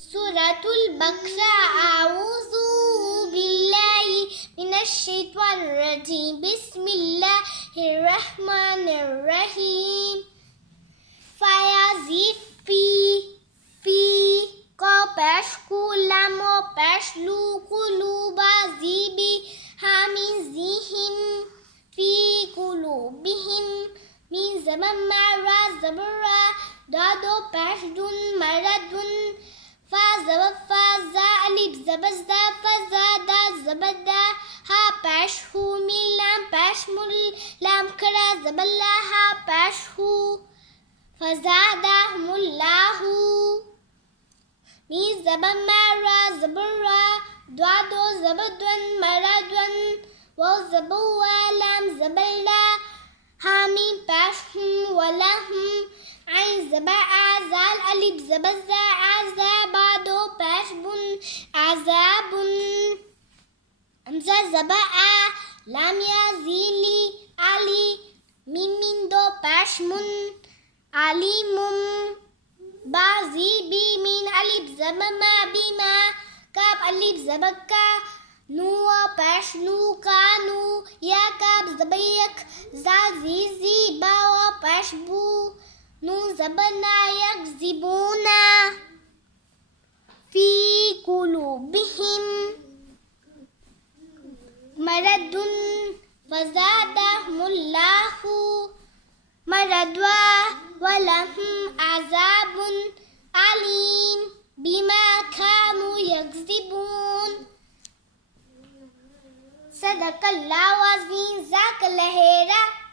सूरतुल बकरा आऊज़ु बिल्लाहि मिनश शैतानिर रजीम बिस्मिल्लाहिर रहमानिर रहीम फ़याज़िफ़ फ़ी क़ पेश कु लाम पेश लू कुलूबा ज़ीबी हामिन ज़ीहिम फ़ी कुलूबिहिम मिन ज़बम मारा ज़बरा दादो पेश दुन मरदुन फ़ा ज़ब फ़ा ज़ा अलिफ ज़बज़ा फ़ज़ादा ज़बदा हा पेश हु मिन लाम पेश मुल लाम करा ज़बल्ला हा पेश हु फ़ज़ादाहुमुल्लाहु मिन ज़बम मारा ज़बरा दादो ज़बदुन मरदुन व ज़बवा लाम ज़बल्ला हामिम पेश हुम वलहुम आइन ज़बा आज़ाल अलिफ ज़बज़ा आज़ाबा दो पेश बुन आज़ाबुन हमज़ा ज़बा आ लाम या ज़ीली आली मिन दो पेश मुन आलिमुम बाज़ी बी मिन अलिफ ज़बमा बिमा काब अलिफ ज़बका नू पेश नू कानू या काब ज़बयक ज़ा ज़ीज़ी बा पेश बू नू ज़बना यकज़िबूना फ़ी कुलूबिहिम मरदुन फ़ज़ादहुमुल्लाहु मरदवा वलहुम अज़ाबुन अलीम बिमा कानू यकज़िबून। सदक़ल्लाहु अज़ीम। ज़ाकल्लाहु खैरा।